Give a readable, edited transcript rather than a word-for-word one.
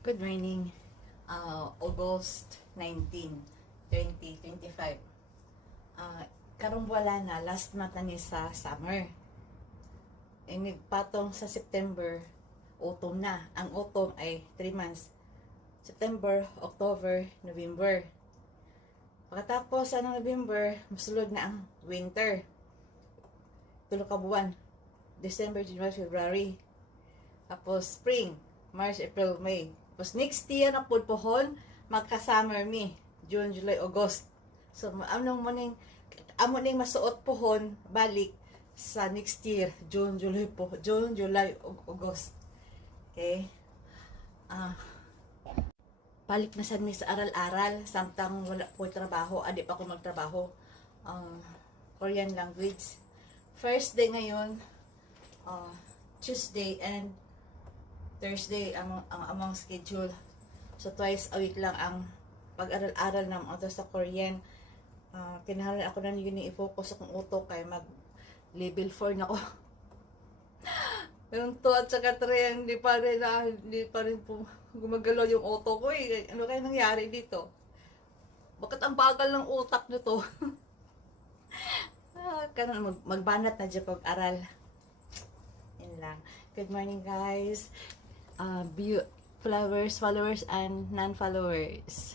Good morning. August 19, 2025. Karong wala na, last month na ni sa summer. Nagpatong sa September, autumn na. Ang autumn ay 3 months. September, October, November. Pagkatapos ng November, masulod na ang winter. 3 ka buwan. December, January, February. Tapos spring, March, April, May. Tapos next year na po pohon, magka-summer mi, June, July, August. So, amo ning masuot pohon, balik sa next year, June, July, August. Okay? Balik na sad mi sa aral-aral, samtang wala po trabaho, adi pa ko magtrabaho. Korean language. First day ngayon, Tuesday and Thursday ang among schedule. So twice a week lang ang pag-aral-aral na mga sa Korean. Kinahanglan ako na yun i-focus akong utok kay mag level 4 na ko. Yung 2 at saka 3 hindi pa rin po gumagalaw yung utok ko eh. Ano kaya nangyari dito? Bakit ang bagal ng utak nito? Magbanat na dyan pag-aral. Yun lang. Good morning guys. Followers and non-followers.